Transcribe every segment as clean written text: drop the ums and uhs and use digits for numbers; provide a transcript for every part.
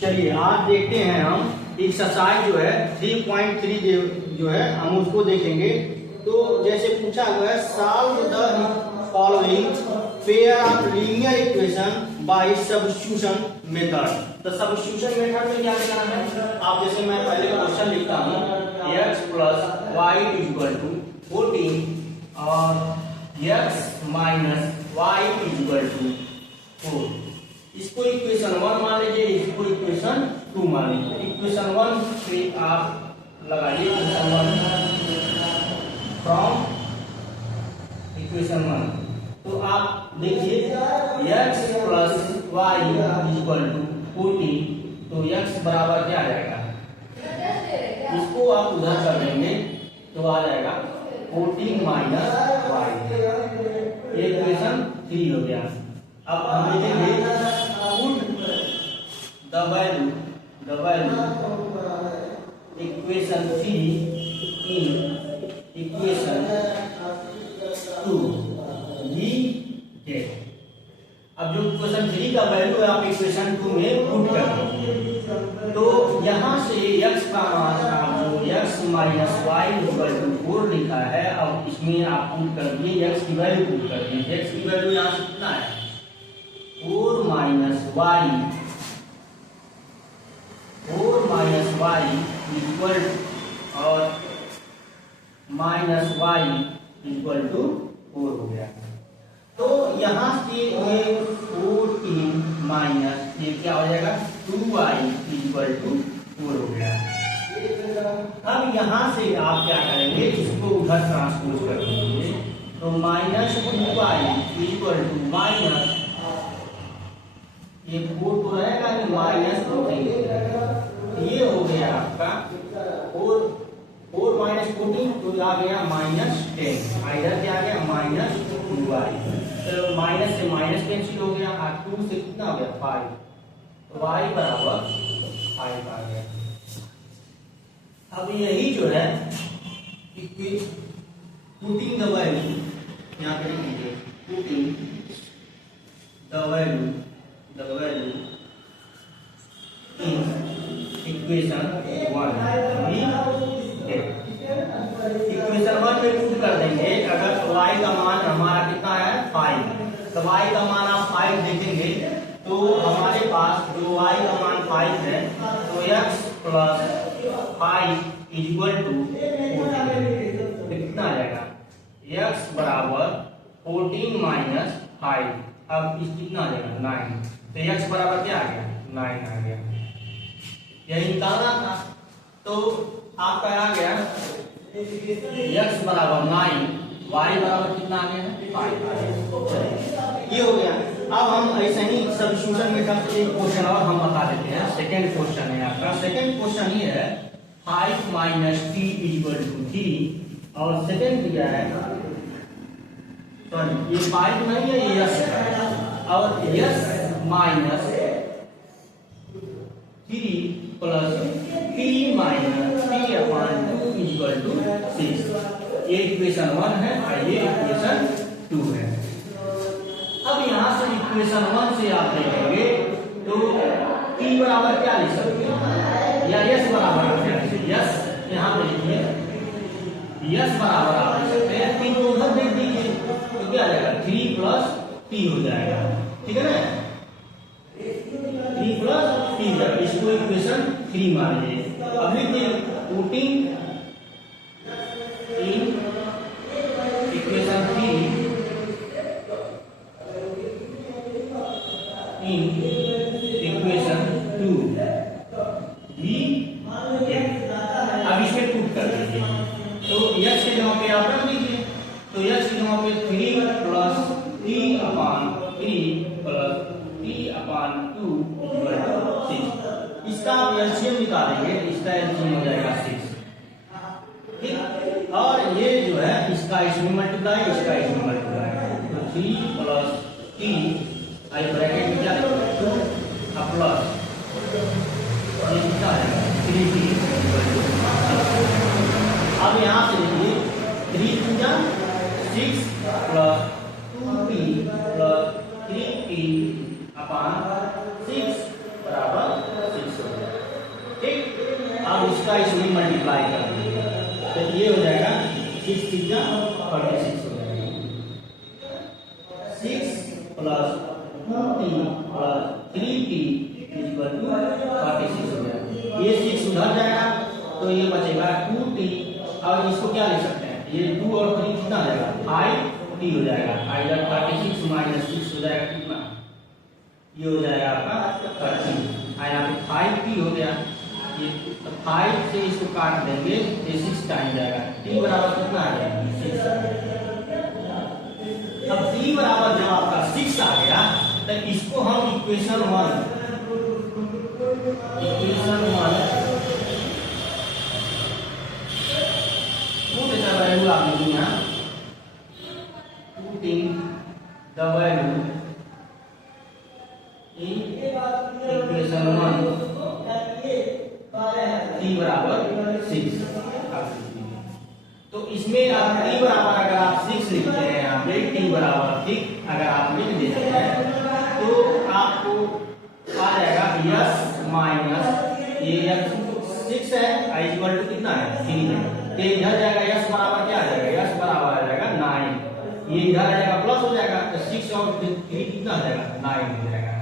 चलिए आज देखते हैं हम एक्सरसाइज जो है 3.3 जो है हम उसको देखेंगे। तो जैसे पूछा हुआ है solve the following pair of linear equation by substitution method. तो सब्स्टिट्यूशन मेथड में क्या करना है, आप जैसे मैं पहले क्वेश्चन लिखता हूँ x + y = 14 और x - y = 4। इसको इक्वेशन 1 मान लीजिए, इसको इक्वेशन 2 मान लीजिए। इक्वेशन 1 से आप लगाइए इक्वेशन 1 फ्रॉम इक्वेशन 1। तो आप देखिए x + y = 14, तो x बराबर क्या आ जाएगा, इसको आप उधर कर देंगे तो आ जाएगा 14 - y। इक्वेशन 3 हो गया। अब हम लिखेंगे the value equation 3 in equation 2 भी है। अब जो इक्वेशन 3 का वैल्यू है आप इक्वेशन 2 में पुट कर दीजिए। तो यहाँ से x का मान जो x - y = 4 लिखा है, अब इसमें आप पुट कर दिए x की वैल्यू पुट कर दिए। x की वैल्यू यहाँ से कितना है 4 - y इक्वल और -y = 4 हो गया। तो यहाँ से ये 14 माइनस ये क्या हो जाएगा 2y = 4 हो गया। अब यहाँ से आप क्या करेंगे, इसको उधर ट्रांसपोज कर देंगे। तो -2y = ये 4 तो रहेगा कि -14 ये हो गया आपका 4 - 14 तो आ गया -10। इधर क्या आ गया -2y। तो माइनस से माइनस कैंसिल हो गया और 2 से कितना हो गया 5, तो y = 5 आ गया। अब यही जो है पुटिंग द वैल्यू यहाँ पे लिखिए, putting the value in equation 1 equation 1 में पुट कर देंगे। अगर y का मान हमारा कितना है 5, तो y का मान आप 5 देखेंगे तो हमारे पास जो y का मान 5 है, तो x + 5 = 14 कितना आ जाएगा, x = 14 - 5। अब इस कितना आ जाएगा 9, तो x बराबर क्या आ गया 9 आ गया। यही निकालना था, तो आपका आ गया x = 9, y बराबर कितना आ गया 5। ये हो गया। अब हम ऐसे ही सब्स्टिट्यूशन मेथड से एक क्वेश्चन और हम बता देते हैं। सेकंड क्वेश्चन है आपका। सेकंड क्वेश्चन ये है 5 - t = 3 और सेकंड दिया है, सॉरी ये 5 नहीं है, ये s है और s - 3 + 3 - 3/2 = 6। ये इक्वेशन 1 है और ये इक्वेशन 2 है। अब यहाँ से इक्वेशन 1 से आप देखेंगे तो t बराबर क्या लिख सकते हैं, या s बराबर क्या लिख सकते हैं, s यहाँ पे लिखिए, s बराबर आप लिख सकते हैं, t को उधर देख दीजिए तो क्या आ जाएगा 3 + t हो जाएगा, ठीक है ना। 3 + t है, इसको इक्वेशन 3 मान लीजिए। अब लिखिए putting in equation 3 in equation 2 भी है। अब इसमें पुट कर दीजिए, तो x के जगह पे आप रख दीजिए, तो x की जगह पे 3 + t/3 + t/2 = 6। इसका आप एलसीएम निकालेंगे, इसका एलसीएम हो जाएगा 6, ठीक। और ये जो है इसका इसमें मल्टीप्लाई, इसका इसमें मल्टीप्लाई, तो 3 + t आई ब्रैकेट में क्या लिखोगे 2 प्लस ये कितना आएगा 3t = 6। अब यहाँ से लिखिए 3 × 6 + 2t + 3t/6 = 6 इसका इसमें मल्टीप्लाई कर देंगे, तो ये हो जाएगा 6 6 36 हो जाएगा। 6 plus 2t plus 3t equal to 36 हो जाएगा। ये 6 उधर जाएगा तो ये बचेगा 2t, और इसको क्या ले सकते हैं, ये 2 और 3 कितना हो जाएगा 5t हो जाएगा। इधर 36 माइनस 6 हो जाएगा कितना, ये हो जाएगा आपका 30, यहाँ पे 5t हो गया। ये 5 से इसको काट देंगे, ये 6 टाइम जाएगा, t बराबर कितना आ जाएगा 6। अब t बराबर जब आपका 6 आ गया तो इसको हम इक्वेशन 1 पुट द वैल्यू आप लिखिए यहाँ, putting the value in equation 1 t बराबर 6। तो इसमें आप t बराबर अगर आप 6 लिखते हैं यहाँ पे, t बराबर 6 अगर आप लिख देते हैं तो आपको आ जाएगा यस माइनस ये 6 है इक्वल टू कितना है 3 है, तो इधर जाएगा यस बराबर क्या आ जाएगा, यस बराबर आ जाएगा 9, ये इधर आ जाएगा प्लस हो जाएगा, तो 6 और 3 कितना आ जाएगा 9 हो जाएगा।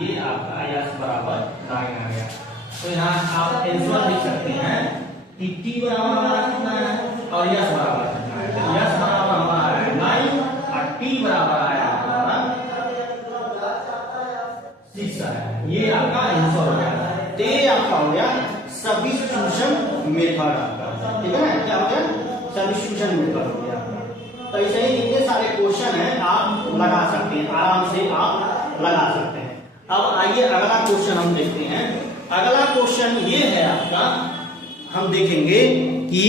ये आपका यस बराबर 9 आ गया। तो यहाँ आप आंसर लिख सकते हैं कि t बराबर हमारा कितना है और यस बराबर कितना है। तो यस बराबर हमारा है 9 और t बराबर आया हमारा 6 आया। ये आपका आंसर हो गया। तो ये आपका हो गया सब्स्टिट्यूशन मेथड आपका, ठीक है ना, क्या हो गया सब्स्टिट्यूशन मेथड हो गया। तो ऐसे ही इतने सारे क्वेश्चन हैं आप लगा सकते हैं, आराम से आप लगा सकते हैं। अब आइए अगला क्वेश्चन हम देखते हैं। अगला क्वेश्चन ये है आपका, हम देखेंगे कि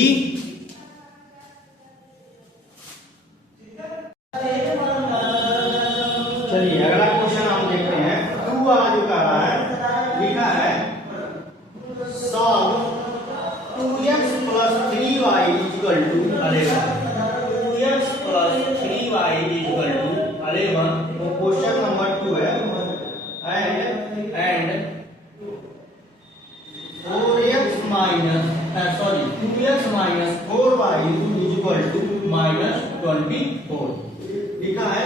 चलिए अगला क्वेश्चन हम देखते हैं। 2 वाला जो कह रहा है, लिखा है solve 2x plus 3y equal to 11। 2x plus 3y equal to 11 वो क्वेश्चन नंबर 2 है। And 4x minus 2x minus 4y equal to minus 24 लिखा है।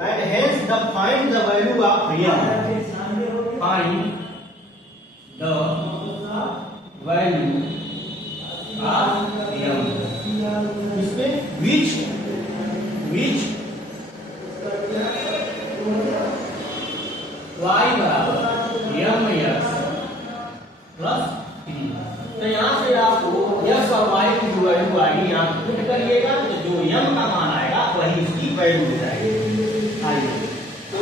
And hence the find the value of m, find the value of m, इसमें which y बराबर mx plus 3। तो यहाँ से आपको x और y की जो वैल्यू आएगी यहाँ पुट करिएगा, तो जो m का मान आएगा वही इसकी वैल्यू हो जाएगी। आइए तो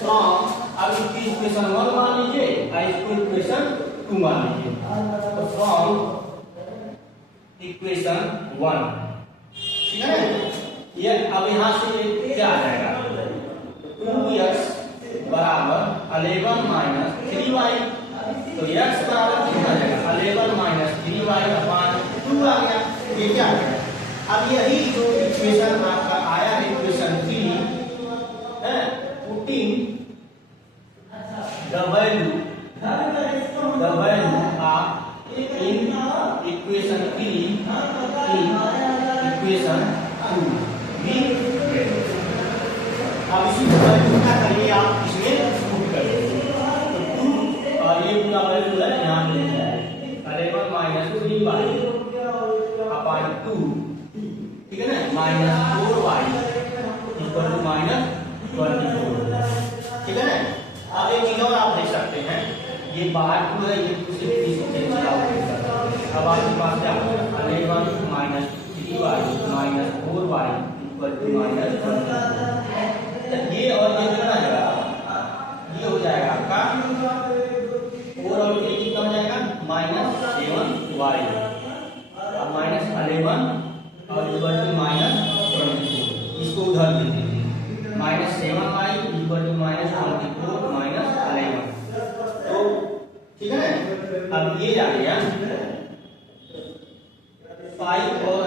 फ्रॉम अब इसकी इक्वेशन 1 मान लीजिए और इसको इक्वेशन 2 मान लीजिए। तो फ्रॉम इक्वेशन 1, ठीक है, ये अब यहाँ से क्या आ जाएगा 2x बराबर 11 माइनस 3y, तो x बराबर कितना आ जाएगा 11 माइनस 3y अपान 2 आ गया। ये क्या आ गया, अब यही जो इक्वेशन आपका आया है इक्वेशन 3 है, putting the value of in equation 3 in equation 2 अब इसी वैल्यू क्या करिए आप इसमें पुट करिए, तो 2 और ये पूरा वैल्यू है यहाँ पे 11 माइनस 3y अपान 2, ठीक है ना, minus 4y equal to minus 24, ठीक है ना। अब एक चीज और आप देख सकते हैं, ये बाहर जो है ये दूसरे अब आपके पास क्या होगा 11 minus 3y minus 4y equal to minus 24। ये और ये कितना जाएगा, ये हो जाएगा आपका 4 और 3 कितना हो जाएगा माइनस 7y, अब माइनस 11 और इक्वल टू माइनस 24, इसको उधर दे दीजिए minus 7y equal to minus 24 minus 11, तो ठीक है ना। अब ये आ गया 5 और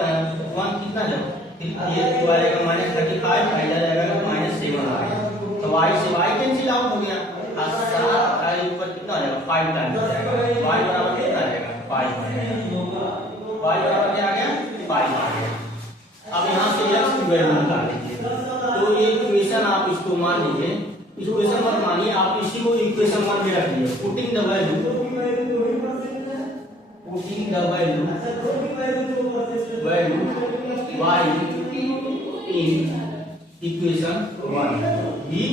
1 कितना जाएगा, ये आएगा माइनस 35, पहला जाएगा माइनस 7 आ गया, तो y से y कैंसिल आउट हो गया, और 7 ऊपर कितना आ जाएगा 5 टाइम्स हो जाएगा, y बराबर कितना आ जाएगा 5 आ जाएगा। y बराबर क्या आ गया 5 आ गया। अब यहाँ से x की वैल्यू निकाल लीजिए। तो ये इक्वेशन आप इसको मान लीजिए, इक्वेशन मत मानिए, आप इसी को इक्वेशन 1 में रख लीजिए। Putting the value y in equation 1 भी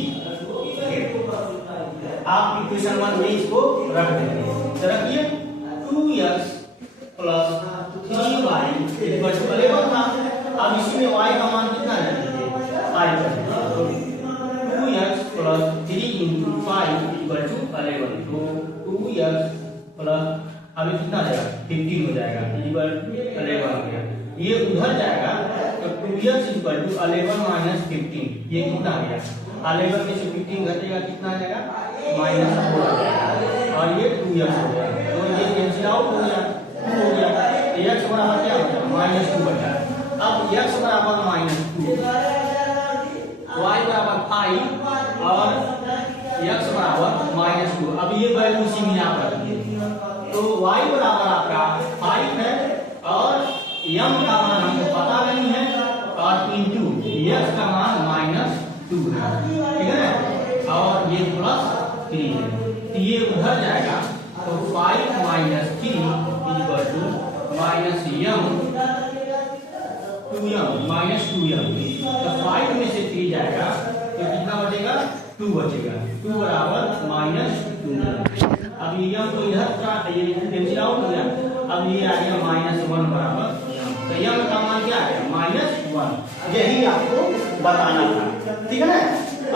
आप इक्वेशन 1 में इसको रख देंगे। तो रखिए 2x plus 3y equal to 11 था। अब इसमें y का मान कितना है 5 है, तो 2x plus 3 into 5 equal to 11। तो 2x प्लस अभी कितना आ जाएगा 15 हो जाएगा, इक्वल 11 हो गया। ये उधर जाएगा तो 2x इक्वल टू 11 माइनस 15, ये कितना आ गया 11 में से 15 घटेगा कितना आ जाएगा -4 आ जाएगा, और ये 2x हो गया। तो ये कैंसिल आउट हो गया, 2 हो गया। x बराबर क्या हो गया -2 बचा। अब x बराबर -2, y बराबर 5 और x बराबर -2। अब ये वैल्यू इसी में आप रखिए। तो y बराबर आपका 5 है और m का मान हमको पता नहीं है, और इंटू x का मान -2 है, ठीक है ना, और ये +3 है। तो ये उधर जाएगा तो 5 - 3 इक्वल टू -2m। तो 5 में से 3 जाएगा तो कितना बचेगा 2 बचेगा, 2 बराबर -2। अब ये m तो इधर ये कैंसिल आउट हो गया। अब ये आ गया -1 बराबर m। तो m का मान क्या आ गया -1। यही आपको बताना था, ठीक है ना।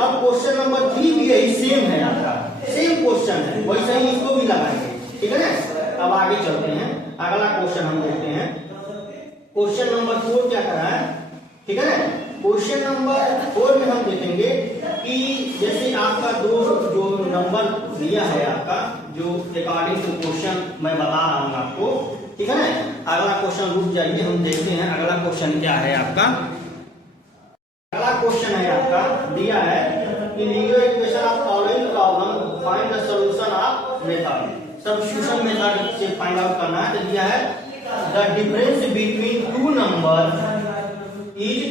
अब क्वेश्चन नंबर 3 भी यही सेम है, आपका सेम क्वेश्चन है, वैसे ही इसको भी लगाएंगे, ठीक है ना। अब आगे चलते हैं, अगला क्वेश्चन हम देखते हैं। क्वेश्चन नंबर 4 क्या कर रहा है, ठीक है ना। क्वेश्चन नंबर 4 में हम देखेंगे कि जैसे आपका दो जो नंबर दिया है आपका, जो अकॉर्डिंग टू क्वेश्चन मैं बता रहा हूँ आपको, ठीक है ना। अगला क्वेश्चन रुक जाइए, हम देखते हैं अगला क्वेश्चन क्या है आपका। अगला क्वेश्चन है आपका दिया है कि linear equation of following problem find the solution of method. Substitution method से फाइंड आउट करना है। तो दिया है the difference between two number is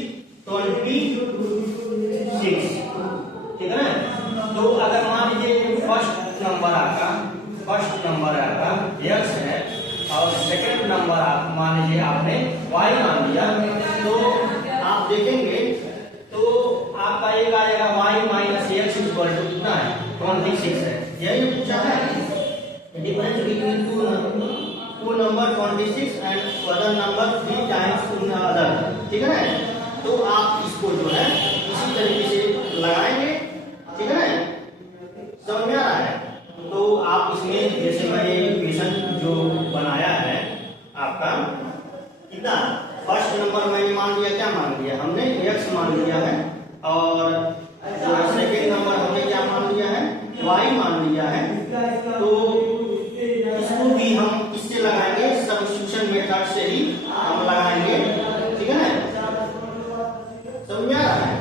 26, ठीक है ना। तो अगर मान लीजिए फर्स्ट नंबर आपका x है और सेकंड नंबर आप मान लीजिए आपने y मान लिया, तो आप देखेंगे तो आपका एक आएगा y - x इक्वल टू कितना है 26 है। यही पूछा है, difference between two number 26 and other number 3 times other, ठीक है ना। तो आप इसको जो है इसी तरीके से लगाएंगे, ठीक है ना, समझ में आ रहा है। तो आप इसमें जैसे मैंने इक्वेशन जो बनाया है आपका कितना, फर्स्ट नंबर मैंने मान लिया, क्या मान लिया हमने x मान लिया है, और सेकेंड नंबर हमने क्या मान लिया है y मान लिया है। तो इसको भी हम इससे लगाएंगे, सब्स्टिट्यूशन मेथड से ही हम लगाएंगे, ठीक है ना, समझ में आ रहा है।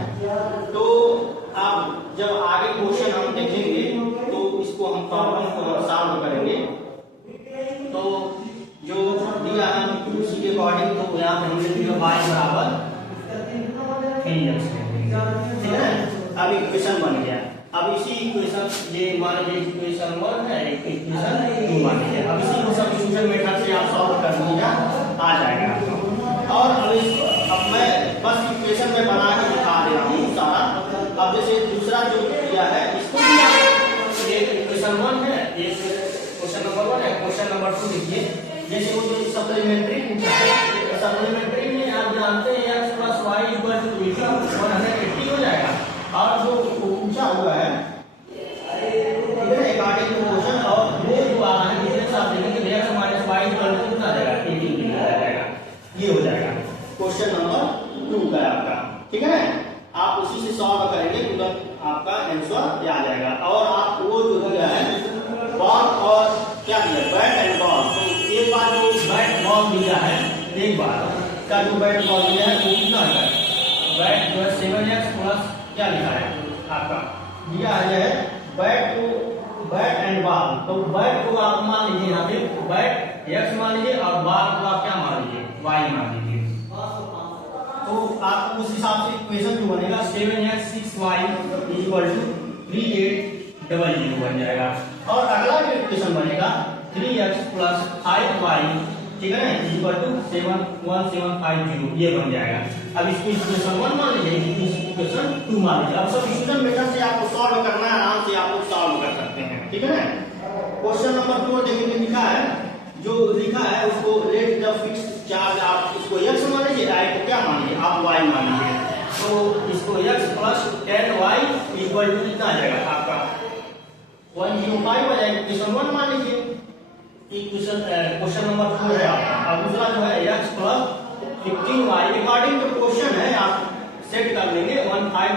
तो आप जब आगे क्वेश्चन हम देखेंगे तो इसको हम प्रॉब्लम को हम सॉल्व करेंगे। तो जो दिया है उसी के अकॉर्डिंग, तो यहाँ पे हमने दिया y बराबर 3x, ठीक है ना। अब इक्वेशन बन गया। अब इसी इक्वेशन ये मान लीजिए इक्वेशन 1 है, इक्वेशन 2 मान लीजिए। अब इसी को सब्स्टिट्यूशन मेथड से आप सॉल्व कर लीजिएगा, आ जाएगा आपको। और अब मैं बस इक्वेशन में बना के दिखा दे रहा हूँ सारा। अब जैसे दूसरा जो दिया है इसको भी आप, ये इक्वेशन 1 है, ये क्वेश्चन नंबर 1 है, क्वेश्चन नंबर 2 देखिए। जैसे वो जो सप्लीमेंट्री पूछा है, सप्लीमेंट्री में आप जानते हैं x + y = 180 हो जाएगा। और जो पूछा हुआ है अकॉर्डिंग टू क्वेश्चन, और वो जो आ रहा है डिफरेंस आप देखेंगे x - y = कितना आ जाएगा 18 आ जाएगा, ये हो जाएगा क्वेश्चन नंबर 2 का आपका, ठीक है ना। आप उसी से सॉल्व करेंगे, तुरंत आपका आंसर आ जाएगा। और आप वो जो दिया है बॉल और क्या दिया बैट एंड बॉल, तो एक बार जो बैट बॉल दिया है, एक बार का जो बैट बॉल दिया है वो कितना है, बैट जो है 7x प्लस क्या लिखा है आपका दिया है बैट को बैट एंड बॉल, तो बैट को आप मान लीजिए यहाँ पे बैट x मान लीजिए और बॉल को आप क्या मान लीजिए y मान लीजिए। तो आपको उस हिसाब से इक्वेशन जो बनेगा 7x 6y = 3800 बन जाएगा। और अगला जो इक्वेशन बनेगा 3x + 5y, ठीक है ना, = 71750 ये बन जाएगा। अब इसको इक्वेशन 1 मान लीजिए, इक्वेशन 2 मान लीजिए। अब सब्स्टिट्यूशन मेथड से आपको सॉल्व करना है, आराम से आप लोग सॉल्व कर सकते हैं, ठीक है ना। क्वेश्चन नंबर 2 देखिए लिखा है, जो लिखा है उसको लेट द फिक्स्ड चार्ज, आप इसको x मान लीजिए, y को क्या मान लीजिए आप y मान लीजिए। तो इसको x + 10y = कितना आ जाएगा आपका 105 आ जाएगा। इक्वेशन 1 मान लीजिए, क्वेश्चन नंबर 4 है आपका। अब दूसरा जो है x + 15y according to question है, आप सेट कर लेंगे 15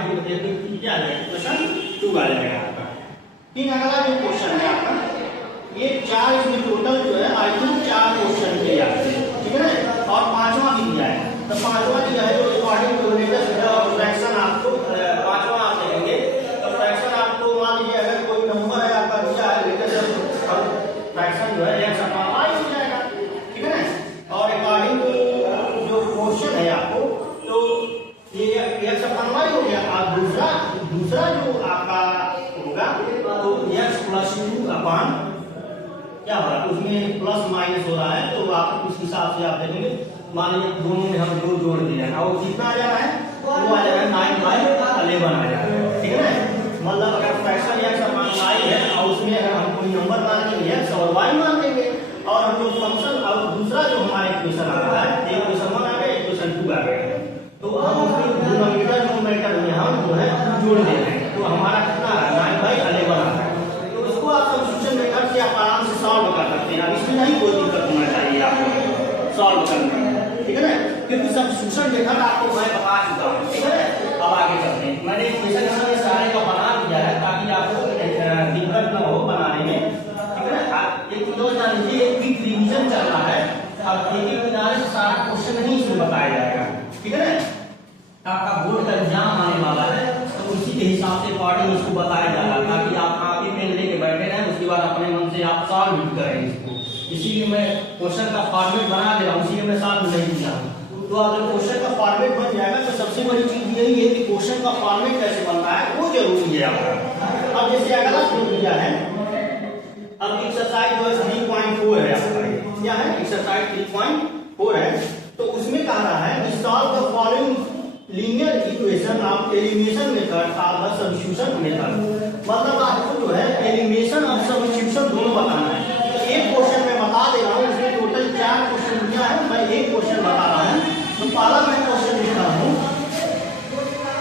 क्या आ जाएगा, क्वेश्चन 2 आ जाएगा आपका। फिर अगला जो क्वेश्चन है आपका, ये 4 इसमें टोटल जो है आई थिंक 4 क्वेश्चन के आते हैं, ठीक है ना। और 5वां भी दिया है, तो 5वां दिया है जो अकॉर्डिंग टू लेटेस्ट फ्रैक्शन आपको 5वां आप देंगे। तो फ्रैक्शन आपको मान लीजिए अगर कोई नंबर है आपका दिया है लेटेस्ट फ्रैक्शन जो है x/y हो जाएगा, ठीक है ना। और अकॉर्डिंग टू जो क्वेश्चन है आपको, तो ये x/y हो गया। और दूसरा जो आपका होगा तो x + 2 क्या हो रहा है, उसमें प्लस माइनस हो रहा है, तो आप उस हिसाब से आप देखेंगे। मान लीजिए दोनों में हम दो जोड़ दिए हैं और कितना आ जा रहा है, वो आ जाएगा 9/11 आ जाएगा, ठीक है ना। मतलब अगर फ्रैक्शन x/y है और उसमें अगर हम कोई नंबर मान लेंगे x और y मान लेंगे, और हम लोग फंक्शन और दूसरा जो हमारा इक्वेशन आ रहा है, इक्वेशन 1 आ गया, इक्वेशन 2 आ गया, तो हम उसमें डिनोमिनेटर न्यूमरेटर में हम जो है जोड़ देते हैं, तो हमारा कितना आ रहा है 9/11 आता है। तो इसको आप सब्स्टिट्यूशन मेथड से आप आराम से सॉल्व कर सकते हैं। अब इसमें नहीं कोई दिक्कत होना चाहिए आपको सॉल्व करने में, ठीक है ना, क्योंकि सब्स्टिट्यूशन मेथड आपको मैं बता चुका हूं, ठीक है ना। अब आगे चलते हैं, मैंने इक्वेशन इसमें सारे का बना दिया है ताकि आपको दिक्कत न हो बनाने में, ठीक है ना। एक तो जान लीजिए एक क्विक रिवीजन चल रहा है, अब एक किनारे से सारा क्वेश्चन नहीं इसमें बताया जाएगा, ठीक है ना। आपका बोर्ड का एग्जाम आने वाला है, तो उसी के हिसाब से अकॉर्डिंग इसको बताया जा रहा है, ताकि आप आगे पेन लेके बैठे रहें, उसके बाद अपने मन से आप सॉल्व भी करें इसको। इसीलिए मैं क्वेश्चन का फॉर्मेट बना दे रहा हूँ, इसीलिए मैं सॉल्व नहीं किया हूँ। तो आप जब क्वेश्चन का फॉर्मेट बन जाएगा तो सबसे बड़ी चीज यही है कि क्वेश्चन का फॉर्मेट कैसे बनता है वो जरूरी है आपका। अब जैसे अगला जो दिया है, अब एक्सरसाइज 3.4 है आपका, क्या है एक्सरसाइज 3.4 है, तो उसमें कह रहा है कि solve the following linear equation of elimination method और द सब्स्टिट्यूशन मेथड। मतलब आपको जो है एलिमिनेशन और सब्स्टिट्यूशन दोनों बताना है। तो एक क्वेश्चन मैं बता दे रहा हूँ, उसमें टोटल 4 क्वेश्चन दिया है, मैं एक क्वेश्चन बता रहा हूँ। तो पहला मैं क्वेश्चन लिख रहा हूँ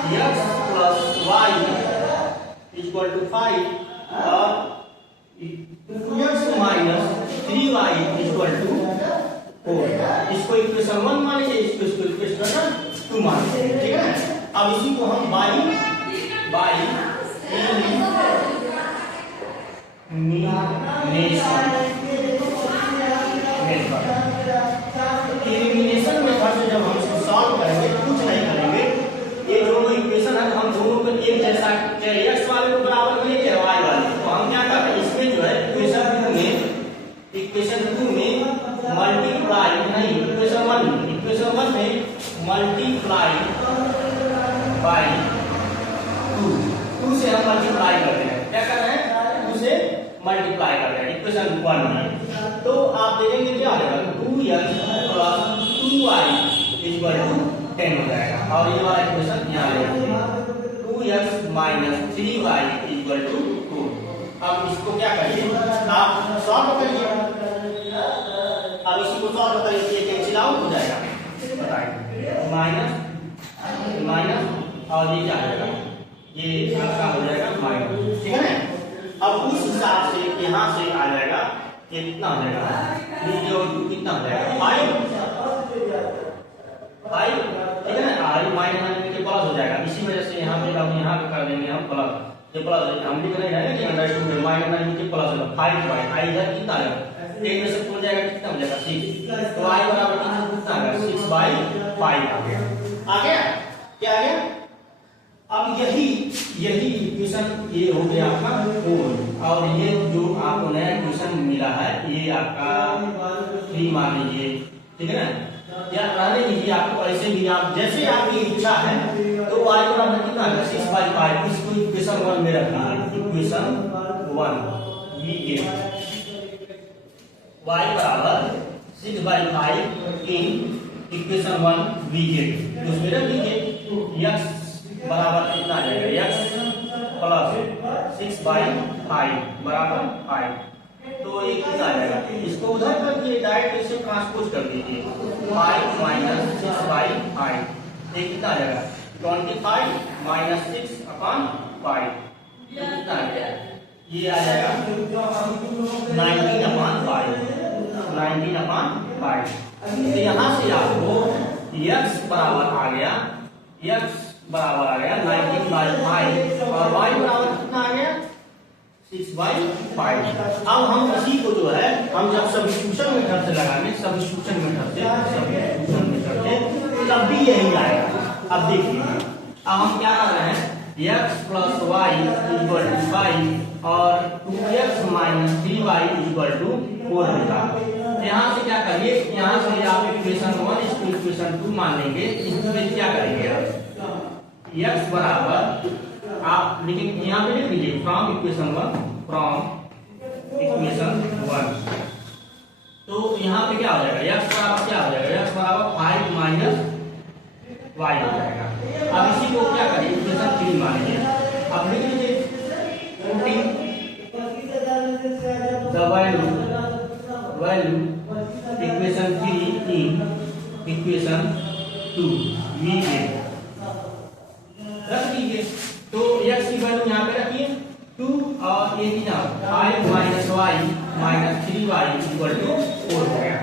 x + y = 5 और 2x - 3y = 4। इसको इक्वेशन 1 मान लीजिए, इसको इक्वेशन 2 मान लीजिए, ठीक है ना। अब इसी को हम बाई एलिमिनेशन मेथड से जब हम इसको सॉल्व करेंगे, कुछ नहीं करेंगे, ये दोनों इक्वेशन है हम दोनों को एक जैसा, चाहे x वाले को बराबर मिले चाहे y वाले, तो हम क्या करते हैं इसमें जो है इक्वेशन 2 में मल्टीप्लाई नहीं, इक्वेशन 1 में मल्टीप्लाई बाय 2 से हम मल्टीप्लाई कर रहे हैं, क्या कर रहे हैं 2 से मल्टीप्लाई कर रहे हैं इक्वेशन 1 में। तो आप देखेंगे क्या हो जाएगा 2x + 2y = 10 हो जाएगा, और ये वाला इक्वेशन यहाँ ले 2x - 3y = 4। अब इसको क्या करिए आप सॉल्व करिए, अब इसी को सॉल्व करिए, कैंसिल आउट हो जाएगा, बताइए माइनस और ये क्या हो जाएगा, ये आपका हो जाएगा माइनस, ठीक है ना। अब उस हिसाब से यहाँ से आ जाएगा, ये कितना हो जाएगा, ये और 2 कितना हो जाएगा 5, ठीक है ना। और माइनस के प्लस हो जाएगा, इसी वजह से यहाँ पे हम यहाँ कर देंगे हम प्लस, ये प्लस हम लिख रहे हैं कि अंडर माइनस के प्लस होगा 5 इधर कितना आएगा 10 में से खोल जाएगा, कितना हो जाएगा 6, तो y बराबर कितना आ गया 6/5 आ गया, क्या आ गया। अब यही इक्वेशन ये हो गया आपका 4। और ये जो आपको नया इक्वेशन मिला है ये आपका 3 मान लीजिए, ठीक है ना। या रहने दीजिए, आपको ऐसे भी आप जैसे आपकी इच्छा है तो y बराबर कितना है 6/5, इसको इक्वेशन 1 में रखिए। इक्वेशन 1 वी के y बराबर 6/5 इन इक्वेशन 1 वी के, तो उसमें रख दीजिए x बराबर कितना आ जाएगा, x प्लस 6/5 बराबर 5, तो ये कितना आ जाएगा, इसको उधर कर दिए डायरेक्ट इसे ट्रांसपोज कर दीजिए 5 माइनस 6/5, ये कितना आ जाएगा 25 माइनस 6/5, कितना आ जाएगा, ये आ जाएगा 19/5। तो यहाँ से आपको x बराबर आ गया, x बराबर आ गया 19/5 और y बराबर कितना आ गया 6/5। अब हम इसी को जो है हम जब सब्स्टिट्यूशन मेथड से लगाएंगे, सब्स्टिट्यूशन मेथड से तब भी यही आएगा। अब देखिए, अब हम क्या कर रहे हैं, x plus y equal to 5 और 2x minus 3y equal to 4 होगा। यहाँ से क्या करिए, यहाँ से आप इक्वेशन 1 इसको इक्वेशन 2 मान लेंगे। इसमें क्या करेंगे आप, x बराबर आप लिखेंगे, यहाँ पे लिख लीजिए फ्रॉम इक्वेशन 1, फ्रॉम इक्वेशन 1, तो यहाँ पे क्या हो जाएगा, x बराबर क्या हो जाएगा, x बराबर 5 माइनस y हो जाएगा। अब इसी को क्या करें, इक्वेशन 3 मान लीजिए, अब लिख लीजिए putting the value equation 3 in equation 2 we के रख दीजिए। तो x की वैल्यू यहाँ पे रखिए 2 और ये कितना 5 minus y minus 3y equal to 4 हो गया।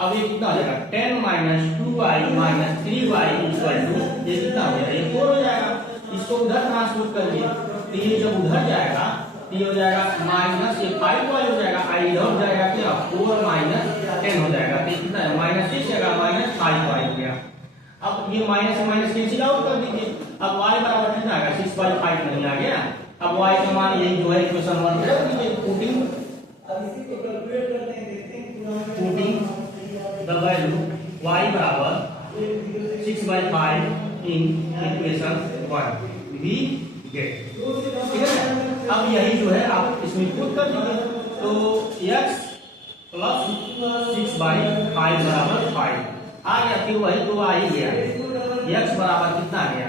अब ये कितना हो जाएगा 10 minus 2y minus 3y equal to, ये कितना हो जाएगा, ये 4 हो जाएगा। इसको उधर ट्रांसपोज कर दिए, तो ये जब उधर जाएगा तो ये हो जाएगा माइनस ये 5y हो जाएगा, आई इधर हो जाएगा क्या 4 माइनस 10 हो जाएगा, तो कितना है माइनस 6 जाएगा, माइनस 5y हो गया। अब ये माइनस से माइनस कैंसिल आउट कर दीजिए। अब y बराबर कितना आएगा 6/5 नहीं आ गया। अब y का मान यही जो है इक्वेशन 1 में रख दीजिए, पुटिंग द वैल्यू y बराबर 6/5 इन इक्वेशन 1 वी गेट, ठीक है। अब यही जो है आप इसमें पुट कर दीजिए, तो x प्लस 6/5 बराबर 5 आ गया, फिर वही तो आ ही गया। x बराबर कितना आ गया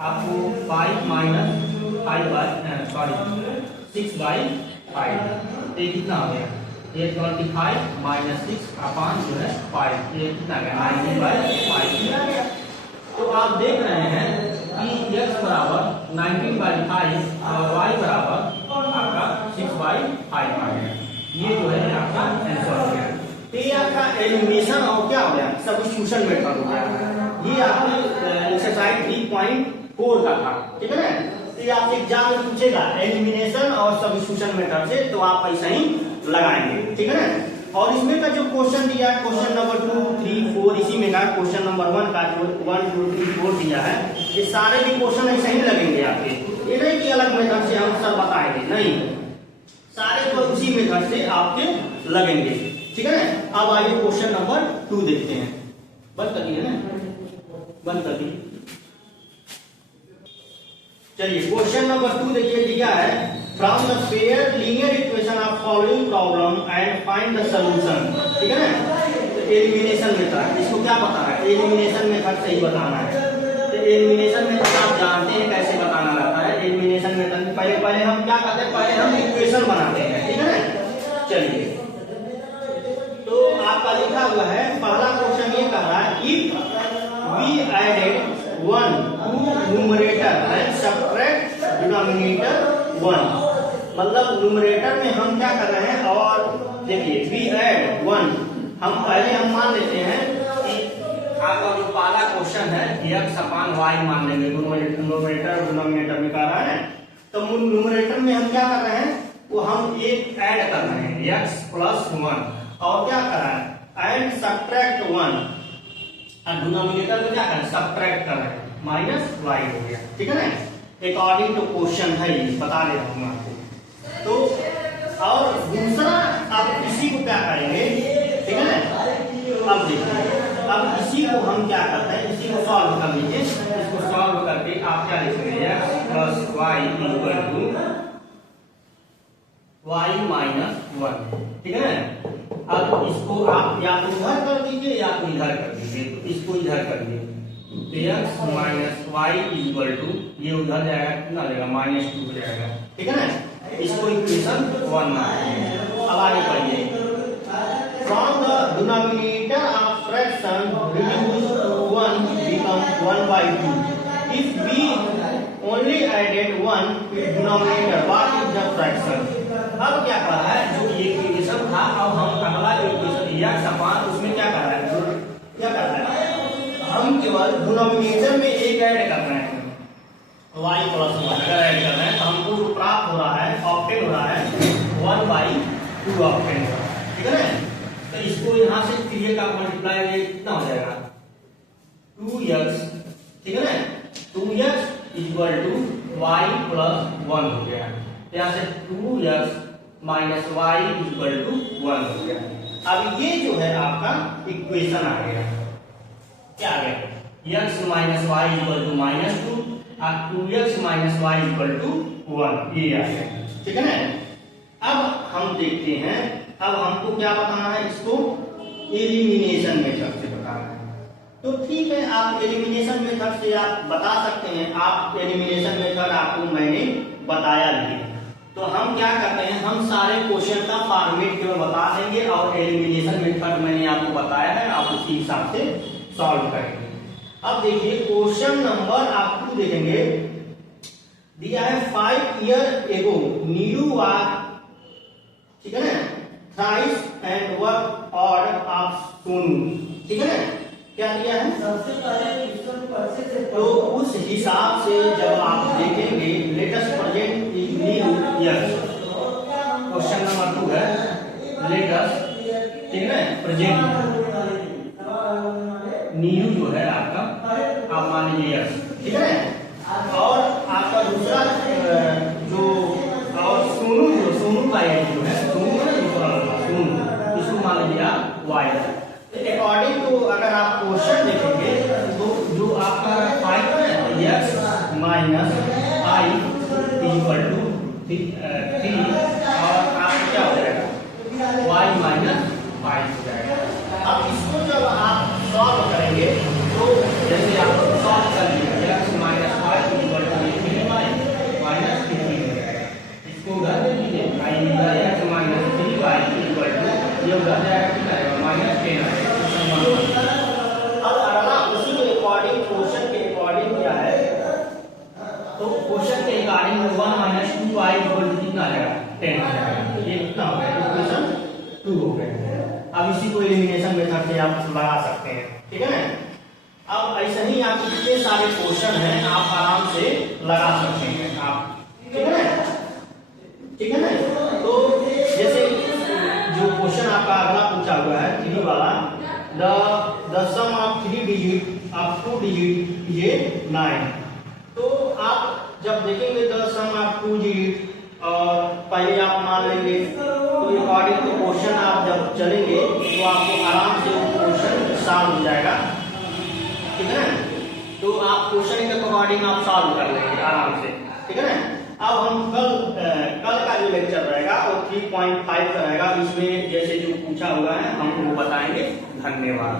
आपको 5 माइनस 6/5, ये कितना हो गया, ये 25 माइनस 6 जो है 5, ये कितना गया 19/5 आ गया। तो आप देख रहे हैं कि x बराबर 19/5 और y बराबर आपका 6/5 आ गया। ये जो है आपका आंसर हो गया। तो ये आपका एलिमिनेशन और क्या हो गया सब्स्टिट्यूशन मेथड हो गया। ये आपकी एक्सरसाइज 3.4 का था, ठीक है ना। तो ये आपसे एग्जाम में पूछेगा एलिमिनेशन और सब्स्टिट्यूशन मेथड से, तो आप ऐसा ही लगाएंगे, ठीक है ना। और इसमें का जो क्वेश्चन दिया है क्वेश्चन नंबर 2, 3, 4 इसी में का क्वेश्चन नंबर 1 का जो 1, 2, 3, 4 दिया है, ये सारे भी क्वेश्चन ऐसे ही लगेंगे आपके। ये नहीं कि अलग मेथड से हम सब बताएंगे, नहीं, सारे तो उसी मेथड से आपके लगेंगे, ठीक है ना। अब आइए क्वेश्चन नंबर 2 देखते हैं। बंद कर दिए ना, बंद कर दिए। चलिए क्वेश्चन नंबर 2 देखिए, दिया है from the pair linear equation of following problem and find the solution, ठीक है ना। तो एलिमिनेशन मेथड, इसको क्या बताना है, एलिमिनेशन मेथड से ही बताना है। तो एलिमिनेशन मेथड आप जानते हैं कैसे बताना रहता है। एलिमिनेशन मेथड पहले हम क्या करते हैं, पहले हम इक्वेशन बनाते हैं, ठीक है ना। चलिए तो आपका लिखा हुआ है पहला क्वेश्चन ये कह रहा है if we added 1 to numerator and subtract denominator 1, मतलब न्यूमरेटर में हम क्या कर रहे हैं, और देखिए वी ऐड 1, हम पहले हम मान लेते हैं कि आपका जो पहला क्वेश्चन है x/y मान लेंगे, न्यूमरेटर और डिनोमिनेटर में कह रहा है। तो न्यूमरेटर में हम क्या कर रहे हैं, वो हम एक ऐड कर रहे हैं x प्लस 1, और क्या कर रहा है एंड सबट्रैक्ट 1, और डिनोमिनेटर में क्या कर रहे हैं सबट्रैक्ट कर रहे हैं, माइनस y हो गया, ठीक है ना। अकॉर्डिंग टू क्वेश्चन है ये बता दे रहा हूं आपको। तो और दूसरा अब इसी को क्या करेंगे, ठीक है ना। अब देखिए, अब इसी को हम क्या करते हैं, इसी को सॉल्व कर लीजिए। इसको सॉल्व करके आप क्या लिखेंगे, x plus Y equal to y minus 1, ठीक है ना। अब इसको आप या तो इधर कर दीजिए या तो इधर कर दीजिए। तो इसको इधर कर दीजिए, तो x minus Y equal to, ये उधर जाएगा कितना जाएगा, -2 हो जाएगा, ठीक है ना। इसको इक्वेशन 1 मानेंगे। अब आगे पढ़िए, from the denominator of fraction reduce 1 become 1/2 if we only added 1 to denominator, what is the fraction। अब क्या कर रहा है, जो ये इक्वेशन था, अब हम अगला इक्वेशन x अपान उसमें क्या कर रहा है, क्या कर रहा है, हम केवल डिनोमिनेटर में एक ऐड कर रहे हैं, y प्लस 1 अगर ऐड कर रहे हैं तो हमको जो प्राप्त हो रहा है, ऑप्टेन हो रहा है 1/2 ऑप्टेन, ठीक है ना। तो इसको यहाँ से 3 का मल्टीप्लाई कितना हो जाएगा, 2x, ठीक है ना। 2x equal to y plus 1 हो गया। यहाँ से 2x minus Y equal to 1 हो गया। अब ये जो है आपका इक्वेशन आ गया, क्या आ गया, x minus Y equal to -2 और 2x minus Y equal to 1, ये आ गया, ठीक है ना। अब हम देखते हैं, अब हमको क्या बताना है, इसको एलिमिनेशन मेथड से बताना है। तो ठीक है, आप एलिमिनेशन मेथड से आप बता सकते हैं। आप एलिमिनेशन मेथड आपको मैंने बताया भी, तो हम क्या करते हैं, हम सारे क्वेश्चन का फॉर्मेट केवल बता देंगे और एलिमिनेशन मेथड मैंने आपको बताया है, आप उसी हिसाब से सॉल्व करेंगे। अब देखिए, क्वेश्चन नंबर आपको देखेंगे, दिया है 5 ईयर एगो नीरू वाज, ठीक है ना, थ्राइस एंड वर्क ऑर्ड ऑफ सोनू, ठीक है ना, क्या दिया है सबसे पहले। तो उस हिसाब से जब आप देखेंगे, latest present Neeru yes, question number 2 है लेटेस्ट, ठीक है ना, प्रेजेंट नीरू जो है आपका, आप मान लीजिए यस, ठीक है ना। और आपका दूसरा जो और सोनू का एज जो है, सोनू इसको मान लीजिए आप वाई। अकॉर्डिंग टू अगर आप क्वेश्चन देखेंगे तो जो आपका 5 है, X minus I equal to 3 और आपका क्या हो जाएगा, y माइनस 5 हो जाएगा। अब इसको जब आप सॉल्व करेंगे तो जैसे आप सॉल्व कर लीजिए, x minus 5 equal to 3y minus 3 हो जाएगा। इसको उधर दे दीजिए, y इधर x minus 3y equal to, ये उधर जाएगा कितना आएगा, -10 आएगा। अब अगला उसी के अकॉर्डिंग, क्वेश्चन के अकॉर्डिंग क्या है, तो क्वेश्चन के according 1 minus 2y equal to कितना आएगा, 10 आ जाएगा। ये कितना हो गया, इक्वेशन 2 हो गया। अब इसी को एलिमिनेशन मेथड से आप लगा सकते हैं, ठीक है ना। अब ऐसे ही आप इतने सारे क्वेश्चन हैं, आप आराम से लगा सकते हैं आप, ठीक है ना, ठीक है ना। तो जैसे जो क्वेश्चन आपका अगला पूछा हुआ है 3 वाला, the sum of 3 digit of 2 digit is 9। तो आप जब देखेंगे the sum of 2 digit, और पहले आप मान लेंगे, तो अकॉर्डिंग टू क्वेश्चन आप जब चलेंगे तो आपको आराम से क्वेश्चन सॉल्व हो जाएगा, ठीक है ना। तो आप क्वेश्चन के अकॉर्डिंग आप सॉल्व कर लेंगे आराम से, ठीक है ना। अब हम कल का जो लेक्चर रहेगा वो 3.5 का रहेगा, इसमें जैसे जो पूछा हुआ है हम वो बताएंगे। धन्यवाद।